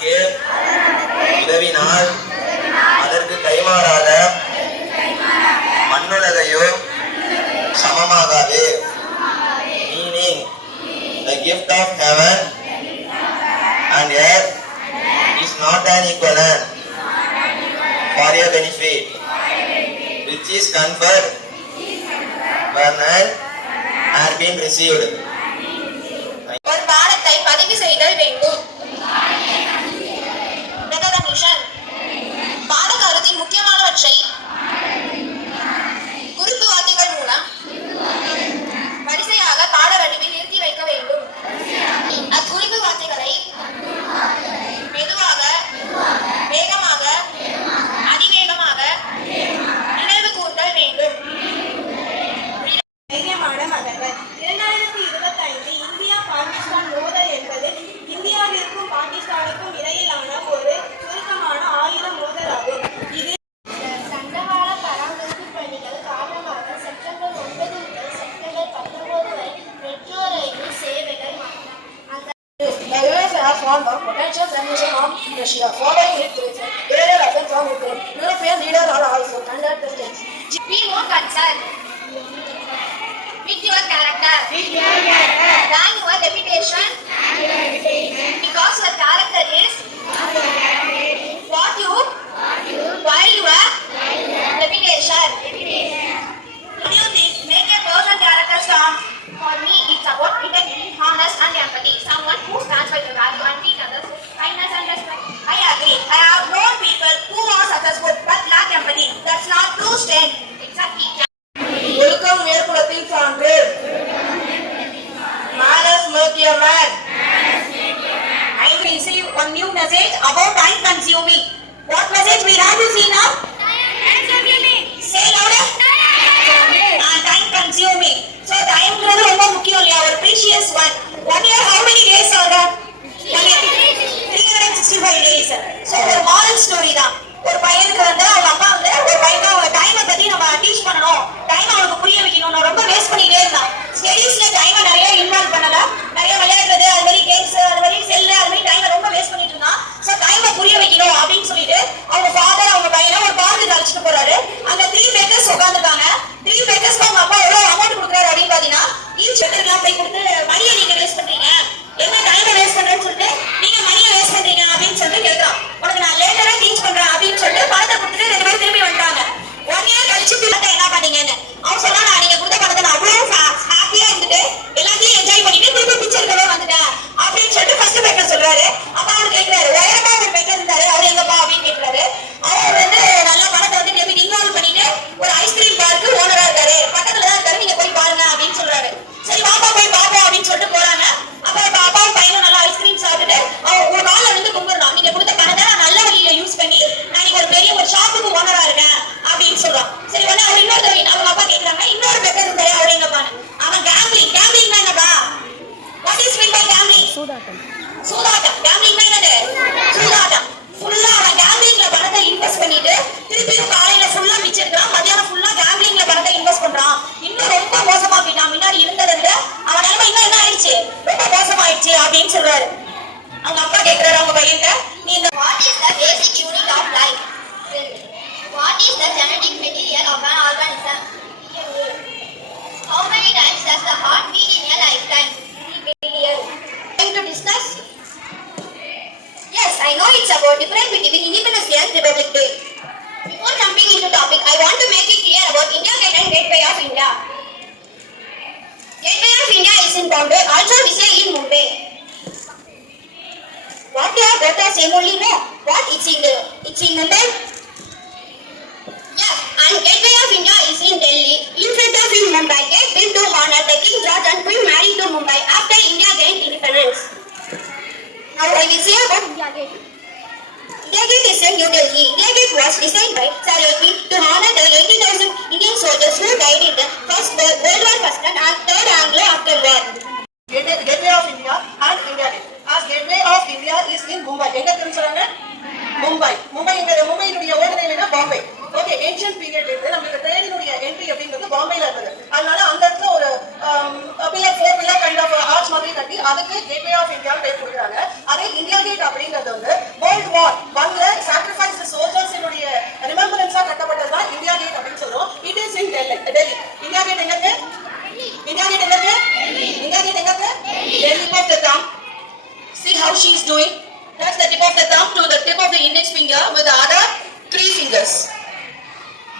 நமக்கு உதவினால் அதற்கு கைமாறாக மண்ணுலகையோ சமமாகாது. Meaning, the gift of heaven and earth is not an equivalent for your benefit, which is conferred when has been received. ஒரு பாடத்தை பதிவு செய்தல் வேண்டும். பாடகருத்தின் முக்கியமானவற்றை குறிப்பு வார்த்தைகள் மூலம் வரிசையாக பாட வடிவில் நிறுத்தி வைக்க வேண்டும். அக்குறிப்பு வார்த்தைகளை மெதுவாக, வேகமாக, அதிவேகமாக நினைவு கூர்தல் வேண்டும். தைரியமான மகன்கள். 2025 இந்தியா பாகிஸ்தான் மோதல் என்பது இந்தியாவிற்கும் பாகிஸ்தானுக்கும் இடையிலான ஒரு சுருக்கமான ஆயுத மோதலாகும். இது சங்ககால பராமரிப்பு பணிகள் காரணமாக செப்டம்பர் 9 முதல் செப்டம்பர் 19 வரை மெட்ரோ ரயில் சேவைகள் potential ammunition of Russia. Following it, greater weapons from Ukraine. European leaders are also under the stakes. Be more concerned with your character. Than your reputation. Because your character is what you while your reputation. What do you think? Make a person character strong. For me, it's about integrity, honest and empathy. Someone who stands by the value and treat others with kindness and respect. I agree. I have known people who are successful but lack empathy. That's not true strength. Exactly. Welcome, மேற்குலத்தின் சான்று. Manners make a man. I receive one new message about time consuming. What message we have to see now? Time consuming. Say louder. Time consuming. So time ன்றது ரொம்ப முக்கியம் இல்லையா? ஒரு precious one. 1 year how many days are there? 365 days. So ஒரு moral story தான். ஒரு பையனுக்கு வந்து அவங்க அப்பா வந்து ஒரு பையனுக்கு அவங்க டைமை பத்தி நம்ம டீச் பண்ணணும், டைம் அவனுக்கு புரிய வைக்கணும். நான் ரொம்ப வேஸ்ட் பண்ணிட்டே இருந்தான். ஸ்டடீஸ்ல டைமை நிறைய இன்வால்வ் பண்ணல, நிறைய விளையாடுறது, அது மாதிரி கேம்ஸ், அது மாதிரி செல்லு, அது மாதிரி டைமை ரொம்ப வேஸ்ட் பண்ணிட்டு இருந்தான். ஸோ டைமை புரிய வைக்கணும் அப்படின்னு சொல்லிட்டு அவங்க ஃபாதர் அவங்க பையனை ஒரு பார்க்குக்கு அழைச்சிட்டு போறாரு. அங்க 3 பேக்கர்ஸ் உட்காந்துருக்காங்க. 3 பேக்கர்ஸ்க்கு அவங்க அப்பா எவ்வளவு அமௌண்ட் கொடுக்குறாரு அப்படின்னு பாத்தீங்கன்னா, ஈச் பேக்கர்லாம் போய் கொடுத்து மணியை நீங்க வேஸ்ட் பண்றீங்க, என்ன டைமை வேஸ்ட் பண்றேன்னு சொல்லிட்டு நீங்க மணியை வேஸ்ட் பண்றீங்க அப்படின்னு சொல்லிட்டு கேட்கறான். உனக்கு நான் லேட்டரா டீச் பண்றேன் அப்படின்னு சொல்லிட்டு பணத்தை கொடுத்துட்டு 2 பேரும் திரும்பி வந்துட்டாங்க. 1 year கழிச்சு என்ன பண்ணீங்கன்னு அவன் சொன்னா, நான் நீங்க கொடுத்த பணத்தை நான் அவ்வளவு ஹாப்பியா இருந்துட்டு எல்லாத்தையும் என்ஜாய் பண்ணிட்டு திரும்பி பிக்சருக்கவே வந்துட்டேன் அப்படின்னு சொல்லிட்டு ஃபர்ஸ்ட் பேக்கர் சொல்றாரு. அப்ப அவர் கேட்கிறாரு, உயரமா ஒரு பேக்கர் இருந்தாரு, அவர் எங்கப்பா அப்படின்னு கேட்கிறாரு. அவர் வந்து நல்ல பணத்தை வந்து டெபிட் இன்வால்வ் பண்ணிட்டு ஒரு ஐஸ்கிரீம் பார்க்கு ஓனரா இருக்காரு, பக்கத்துல தான் இருக்காரு, நீங்க போய் பாருங்க அப்படின்னு சொல்றாரு. சரி பாப்பா போய் பாப்போம் அப்படின்னு சொல்லிட்டு போறாங்க. அப்ப பாப்பாவும் பையனும் நல்லா ஐஸ்கிரீம் சாப்பிட்டுட்டு அவன் ஒரு கால வந்து கும்பிடுறான். நீங்க கொடுத்த பணத்தை நான் நல்ல வழியில யூஸ் பண்ணி நான் நீங்க ஒரு பெரிய ஒரு ஷாப்புக்கு ஓனரா இருக்கேன் அப்படின்னு சொல்றான். சரி உடனே அவர் இன்னொரு அவங்க அப்பா கேட்கிறாங்க, இன்னொரு பேக்கர் இருந்தாரு, அவர் எங்கப்பான்னு. அவன் கேம்பிளிங். கேம்பிளிங்னா என்னப்பா? What is mean by gambling? சூதாட்டம். கேம்பிளிங்னா என்னது? சூதாட்டம். ஃபுல்லா அவன் கேம்பிளிங்ல பணத்தை இன்வெஸ்ட் பண்ணிட்டு திருப்பியும் காலையில ஃபுல்லா மிச்சிருக்கான், மத்தியானம் ஃபுல்லா கேம்பிளிங்ல பணத்தை இன்வெஸ்ட் பண்றான். இன்னும் ரொம்ப மோசமா போயிட்டான். முன்னாடி இருந்ததை விட அவன் நிலைமை இன்னும் என்ன ஆயிடுச்சு, ரொம்ப மோசமாயிடுச்சு அப்படின்னு சொல்றாரு. அவங்க அப்பா கேட்கிறாரு அவங்க பையன்கிட்ட, நீ இந்த what is the basic unit of life? What is the genetic material of an organism? How many times does the heart beat in a lifetime? 3 billion. Going to discuss? Yes, I know it's about difference between Independence Day and Republic Day. Before jumping into topic, I want to make it clear about India Gate and Gateway of India. Gateway of India is in Bombay, also we say in Mumbai. What you have got the same only no? What it's in Mumbai? Yeah, and Gateway of India is in Delhi. In front of in Mumbai, gate built to honor the King George and Queen Mary to Mumbai after India gained independence. Now I will say about India Gate. India Gate is in New Delhi. India Gate was designed by Sir Edwin to honor the 80,000 Indian soldiers who died in the First World War First and Third Anglo-Afghan War. Gateway of India and India Gate. As Gateway of India is in Mumbai. எங்க தெரிஞ்சு சொல்றாங்க? Mumbai. மும்பையினுடைய volt name என்ன? Bombay. Okay, ancient பீரியட்ல இருந்து நமக்கு தேரினுடைய entry அப்படிங்கிறது பாம்பேல இருந்தது. அதனால அந்த இடத்துல ஒரு pillar 4 pillar kind of arch மாதிரி கட்டி அதுக்கு கேட்வே ஆஃப் இந்தியா பேர் கொடுக்குறாங்க. அதே இந்தியா கேட் அப்படிங்கிறது வந்து index finger with the other 3 fingers.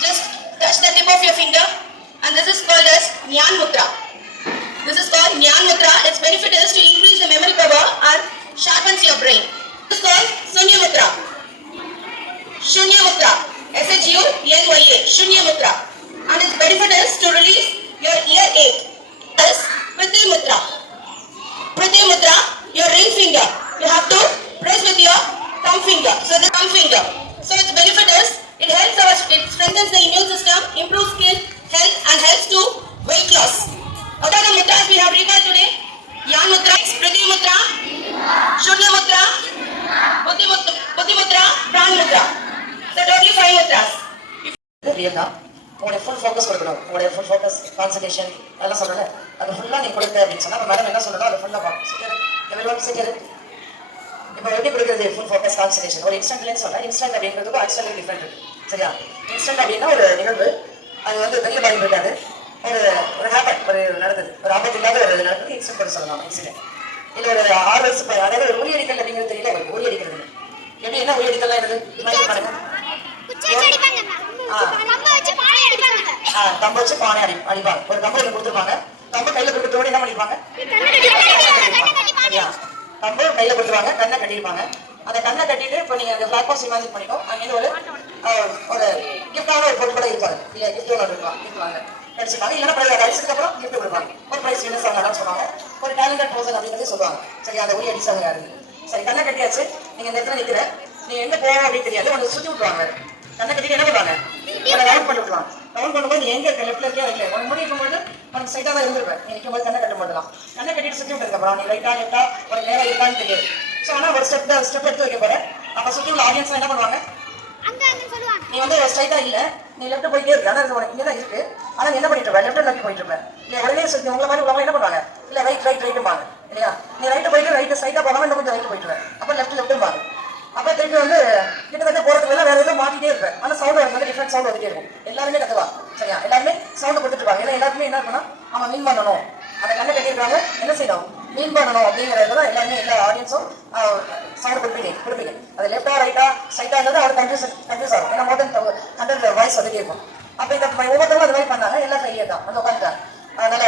Just touch the tip of your finger, and this is called as Jnana Mudra. This is called Jnana Mudra. Its benefit is to increase the memory power and sharpens your brain. This is called Shunya Mudra. Shunya Mudra. S-H-U-N-Y-A. Shunya Mudra. And its benefit is to release your earache. This is Prithvi Mudra. Prithvi Mudra, your ring finger. You have to press with your thumb finger. So the thumb finger. So its benefit is it strengthens the immune system, improves skin health, and helps to weight loss. What are the mudras we have recalled today? Jnana Mudra, Prithvi Mudra, Shunya Mudra, Buddhi Mudra, Pran Mudra. So totally 5 mudras. Real தான். உங்களுடைய full focus கொடுக்கணும். உங்களுடைய full focus concentration அதெல்லாம் சொல்கிறேன். அது ஃபுல்லாக நீங்கள் கொடுக்க அப்படின்னு சொன்னால் மேடம் என்ன சொல்லணும் அதை ஃபுல்லாக பார்க்கணும். எவ்வளோ சீக்கிரம் இப்போ எப்படி கொடுக்குறது ஃபுல் ஃபோக்கஸ் கான்சன்ட்ரேஷன் ஒரு இன்ஸ்டன்ட்லேன்னு சொன்னால் இன்ஸ்டன்ட் அப்படிங்கிறதுக்கும் ஆக்சுவலி டிஃப்ரெண்ட் இருக்குது சரியா. இன்ஸ்டன்ட் அப்படின்னா ஒரு நிகழ்வு அது வந்து வெளியில் பயன் இருக்காது. ஒரு ஹேப்பன் ஒரு நடந்தது ஒரு ஆபத்து இல்லாத ஒரு நடந்தது இன்ஸ்டன்ட் கூட சொல்லலாம் இன்சிடென்ட். இல்லை ஒரு 6 வருஷம் அதாவது ஒரு உரியடிக்கல் அப்படிங்கிறது தெரியல ஒரு உரியடிக்கிறது எப்படி என்ன உரியடிக்கலாம் என்னது இமேஜின் பண்ணுங்க. கம்ப வச்சு பானை அடிப்பாங்க. ஒரு கம்பை கொடுத்துருப்பாங்க. கம்ப கையில கொடுத்தோட என்ன பண்ணிருப்பாங்க கம்ப கையில கொடுத்துருவாங்க. கண்ணை கட்டிருப்பாங்க. அந்த கண்ணை கட்டிட்டு இப்போ நீங்க அந்த பிளாக் பாக்ஸ் இமேஜின் பண்ணிக்கோ. அங்கே ஒரு கிஃப்டான ஒரு பொருட்களை இருப்பாரு இல்ல கிஃப்ட் ஒன்று இருக்கலாம் இருப்பாங்க கடிச்சிருப்பாங்க. இல்லைன்னா பிரைஸ் அடிச்சதுக்கு அப்புறம் கிஃப்ட் கொடுப்பாங்க. ஒரு பிரைஸ் வினர்ஸ் அவங்க சொல்லுவாங்க. ஒரு டேலண்டட் பர்சன் அப்படிங்கிறது சொல்லுவாங்க சரி. அந்த ஒளி அடிச்சாங்க யாரு சரி. கண்ணை கட்டியாச்சு. நீங்க இந்த இடத்துல நிக்கிற நீங்க எங்க போவோம் அப்படின்னு தெரியாது. உனக்கு சுத்தி விட்டுவாங்க. கண்ணை கட்டிட்டு என்ன பண்ணுவாங்க ஒரு ரவுண்ட் பண்ணி விட்டுருவாங்க. ரவுண்ட் பண்ணும்போது நீ எங்க இருக்க லெஃப்ட்ல இருக்கியா ரைட்ல உனக்கு முடி இருக்கும்போது உனக்கு சைட்டா தான் இருந்திருப்பேன். நீ நிற்கும் போது கண்ணை கட்டும் போதுலாம் கண்ணை கட்டிட்டு சுத்தி விட்டுருக்க அப்புறம் நீ ரைட்டா லெஃப்டா ஒரு நேரம் இருக்கான்னு தெரியாது. ஸோ ஆனால் ஒரு ஸ்டெப் எடுத்து வைக்க போற. அப்ப சுத்தி உள்ள ஆடியன்ஸ் என்ன பண்ணுவாங்க நீ வந்து ஸ்ட்ரைட்டா இல்ல நீ லெஃப்ட் போயிட்டே இருக்கு. ஆனா உனக்கு இங்கே தான் இருக்கு. ஆனா என்ன பண்ணிட்டு இருப்ப லெஃப்ட் நோக்கி போயிட்டு இருப்பேன். நீ உடனே சுத்தி உங்களை மாதிரி உள்ளவங்க என்ன பண்ணுவாங்க இல்ல ரைட்டும்பாங்க இல்லையா. நீ ரைட்டு போயிட்டு ரைட்டு ஸ்ட்ரைட்டா போகாம இன்னும் கொஞ்சம் ரைட்டு போயிட்டு அப்ப லெஃப்ட்பாங்க. அப்ப திருப்பி வந்து கிட்டத்தட்ட போறதுல வேற எதுவும் மாட்டிட்டே இருப்பேன். ஆனா சவுண்ட் வந்து டிஃப்ரெண்ட் சவுண்ட் வந்துட்டே இருக்கும். எல்லாருமே கத்துவா சரியா. எல்லாருமே சவுண்ட் கொடுத்துட்டு இருப்பாங்க. ஏன்னா எல்லாருமே என்ன இருக்குன்னா அவன் மீன் பண்ணணும் அந்த கண்ணை கட்டிருக்காங்க என்ன செய்யணும் மீன் பண்ணணும் அப்படிங்கிறதுல எல்லாருமே எல்லா ஆடியன்ஸும் சவுண்ட் கொடுப்பீங்க. அது லெஃப்டா ரைட்டா ஸ்ட்ரைட்டா இருந்தது அவர் கன்ஃபியூஸ் ஆகும். ஏன்னா மோர் தென் 100 வாய்ஸ் வந்துட்டே இருக்கும். அப்ப இந்த ஒவ்வொருத்தவங்க அது மாதிரி பண்ணாங்க. எல்லாம் ஃபெயிலியர் தான் வந்து உட்காந்துட்டாங்க. அதனால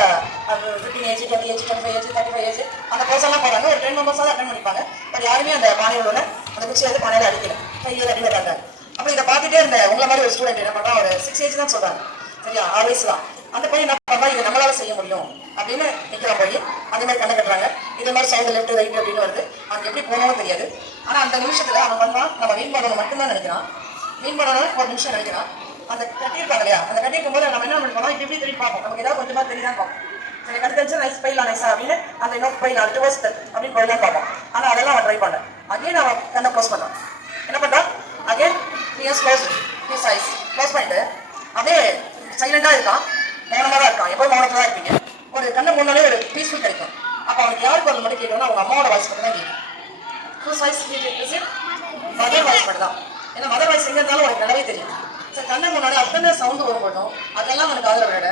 15 ஏஜ் 20 ஏஜ் 25 ஏஜ் 35 ஏஜ் அந்த பர்சன்லாம் போறாங்க. ஒரு 10 மெம்பர்ஸ் தான் அட்டன் பண்ணிப்பாங்க. பட் யாருமே அந்த பானையோட அந்த குச்சி வந்து பானையில அடிக்கல கையில அடிக்கிறாங்க. அப்ப இதை பார்த்துட்டே இருந்த உங்களை மாதிரி ஒரு ஸ்டூடெண்ட் என்ன பண்றா ஒரு 6 ஏஜ் தான் சொல்றாங்க சரியா 6 வயசு தான். அந்த பையன் என்ன பண்றா இதை நம்மளால செய்ய முடியும் அப்படின்னு நிக்கிற போய் அதே மாதிரி கண்ணை கட்டுறாங்க. இதே மாதிரி சவுண்ட் லெஃப்ட் ரைட் அப்படின்னு வருது. அவனுக்கு எப்படி போகணும்னு தெரியாது. ஆனா அந்த நிமிஷத்துல அவன் பண்ணா நம்ம மீன் பண்ணணும் மட்டும்தான் நினைக்கிறான். மீன் பண்ணணும் ஒரு நிமிஷம் நினைக்கிறான். அந்த கட்டியிருப்பாங்க இல்லையா அந்த கட்டியிருக்கும் போது நம்ம என்ன பண்ணுவோம் இப்படி திரும்பி பார்ப்போம். நமக்கு ஏதாவது கொஞ்சமா தெரியுதான் பார்ப்போம். சரி கட்டு நைஸ் பைலா நைஸா அப்படின்னு அந்த இன்னொரு பைலா டுவர்ஸ் அப்படின்னு போயிடலாம் பார்ப்போம். ஆனா அதெல்லாம் அவன் ட்ரை பண்ண அகைன் அவன் கண்ணை க்ளோஸ் பண்ணான். என்ன பண்றான் அகைன் க்ளோஸ் பண்ணிட்டு அப்படியே சைலண்டா இருக்கான். மௌனமா தான் இருக்கான். எப்போ மௌனத்துல தான் இருப்பீங்க. ஒரு கண்ணை முன்னாலே ஒரு பீஸ்ஃபுல் கிடைக்கும். அப்ப அவனுக்கு யாருக்கு ஒரு மட்டும் கேட்கணும் அவங்க அம்மாவோட வாய்ஸ் மட்டும் தான் கேட்கும். மதர் வாய்ஸ் மட்டும் தான். ஏன்னா மதர் வாய்ஸ் எங்க இருந்தாலும் உனக்கு நல்லாவே தெரியும். சரி கண்ணை முன்னாடி அத்தனை சவுண்டு வரும்போதும் அதெல்லாம் அவனுக்கு காதல விட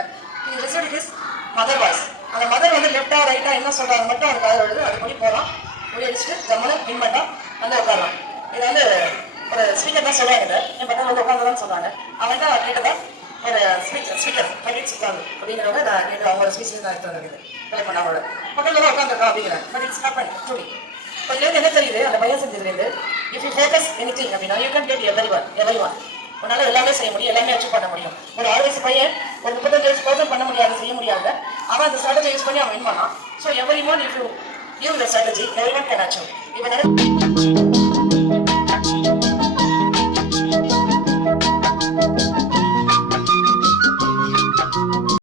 மதர் வாய்ஸ். அந்த மதர் வந்து லெஃப்டா ரைட்டா என்ன சொல்றாங்க மட்டும் அவனுக்கு காதல விடுது. அது படி போறான் முடி அடிச்சுட்டு ஜம்மனை வின் பண்ணா வந்து உட்காரலாம். இது வந்து ஒரு ஸ்பீக்கர் தான் சொல்றாங்க. என் பக்கம் வந்து உட்காந்துதான் சொல்றாங்க. அவன் தான் கேட்டதா ஒரு ஸ்பீக்கர் பண்ணிட்டு இருக்காங்க அப்படிங்கிறவங்க நான் கேட்டு அவங்களோட ஸ்பீச் தான் எடுத்து ட்ரை பண்ண அவங்களோட பக்கத்துல தான் உட்காந்துருக்கான் அப்படிங்கிறேன். But it's happen truly. இப்போ இதுலேருந்து என்ன தெரியுது அந்த பையன் செஞ்சதுலேருந்து இஃப் யூ ஃபோக்கஸ் எனிதிங் அப்படின்னா you can get every one. உன்னால எல்லாமே செய்ய முடியும் எல்லாமே அச்சீவ் பண்ண முடியும். ஒரு 6 வயசு பையன் ஒரு 35 வயசு பண்ண முடியாது செய்ய முடியாது. அவன் அந்த ஸ்ட்ராட்டஜி யூஸ் பண்ணி அவன் வின் பண்ணான். So every one if you you the strategy every one can achieve. இப்போ